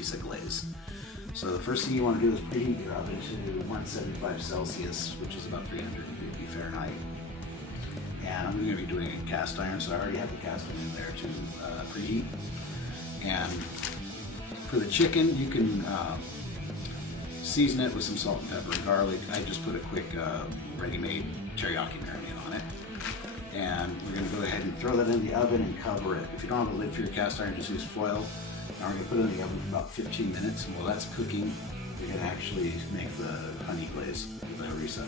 harissa glaze. So the first thing you want to do is preheat your oven to 175 Celsius, which is about 350 Fahrenheit. And I'm going to be doing it in cast iron, so I already have the cast iron in there to preheat. And for the chicken, you can season it with some salt and pepper and garlic. I just put a quick ready-made teriyaki marinade on it. And we're going to go ahead and throw that in the oven and cover it. If you don't have a lid for your cast iron, just use foil. Now we're going to put it in the oven for about 15 minutes, and while that's cooking, we're going to actually make the honey glaze with the harissa.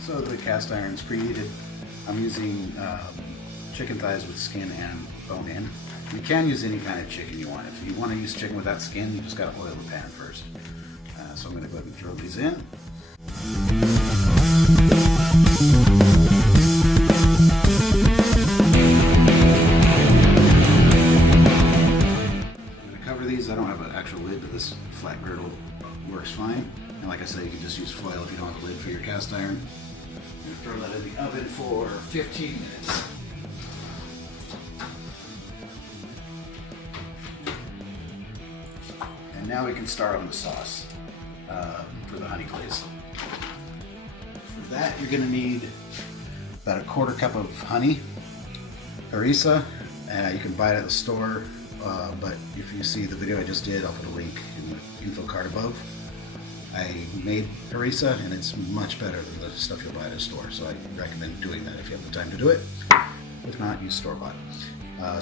So the cast iron's preheated. I'm using chicken thighs with skin and bone in. You can use any kind of chicken you want. If you want to use chicken without skin, you just got to oil the pan first. So I'm going to go ahead and throw these in. I don't have an actual lid, but this flat girdle works fine. And like I said, you can just use foil if you don't have a lid for your cast iron. And throw that in the oven for 15 minutes. And now we can start on the sauce for the honey glaze. For that, you're going to need about a quarter cup of honey, harissa. You can buy it at the store. But if you see the video I just did, I'll put a link in the info card above. I made harissa, and it's much better than the stuff you'll buy at a store, so I recommend doing that if you have the time to do it. If not, use store-bought.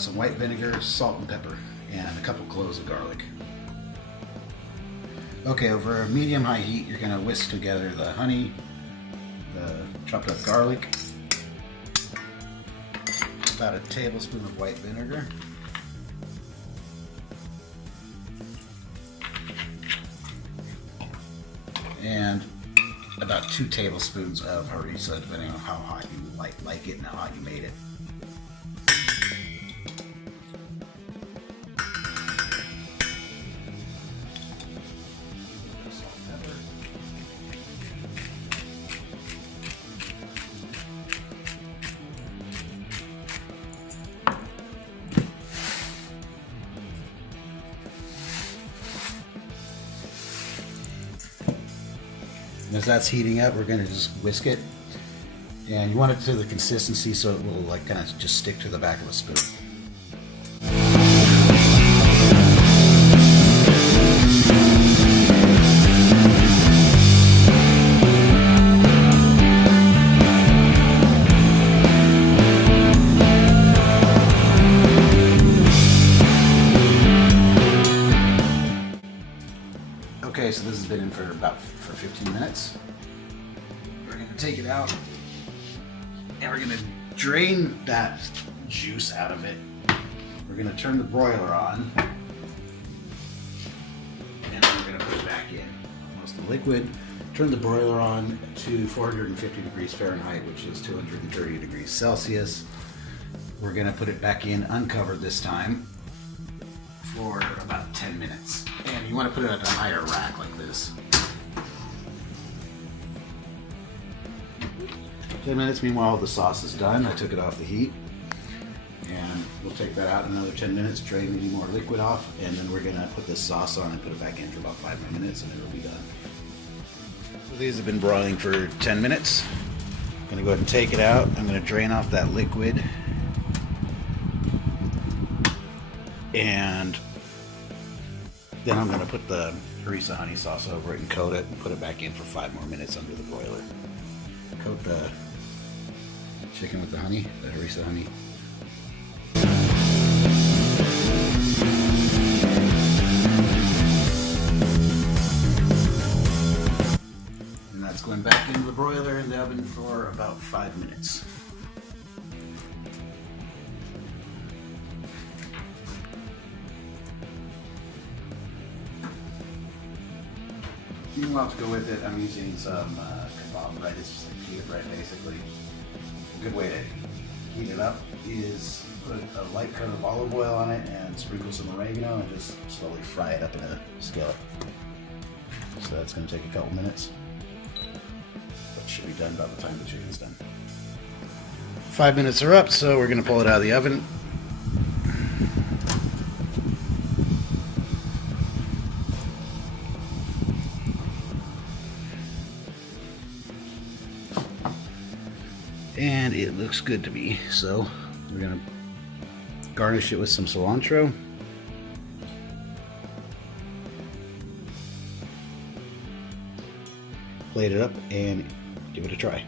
Some white vinegar, salt and pepper, and a couple cloves of garlic. Okay, over a medium-high heat, you're going to whisk together the honey, the chopped up garlic, about a tablespoon of white vinegar, and about 2 tablespoons of harissa, depending on how hot you like it and how hot you made it. Salt and pepper. And as that's heating up, we're going to just whisk it. And you want it to the consistency so it will like kind of just stick to the back of a spoon. Okay, so this has been in for 15 minutes. We're going to take it out, and we're going to drain that juice out of it. We're going to turn the broiler on, and then we're going to put it back in. Almost the liquid. Turn the broiler on to 450 degrees Fahrenheit, which is 230 degrees Celsius. We're going to put it back in, uncovered this time, for about 10 minutes. And you want to put it on a higher rack like this. 10 minutes, meanwhile the sauce is done. I took it off the heat. And we'll take that out in another 10 minutes, drain any more liquid off, and then we're gonna put this sauce on and put it back in for about 5 more minutes and it'll be done. So these have been broiling for 10 minutes. I'm gonna go ahead and take it out. I'm gonna drain off that liquid. And then I'm going to put the Harissa-Honey sauce over it and coat it and put it back in for 5 more minutes under the broiler. Coat the chicken with the honey, the Harissa-Honey. And that's going back into the broiler in the oven for about 5 minutes. Meanwhile, to go with it, I'm using some kebab bread. It's just like pita bread, basically. A good way to heat it up is put a light coat of olive oil on it and sprinkle some oregano and just slowly fry it up in a skillet. So that's going to take a couple minutes, but should be done by the time the chicken's done. 5 minutes are up, so we're going to pull it out of the oven. And it looks good to me. So we're gonna garnish it with some cilantro. Plate it up and give it a try.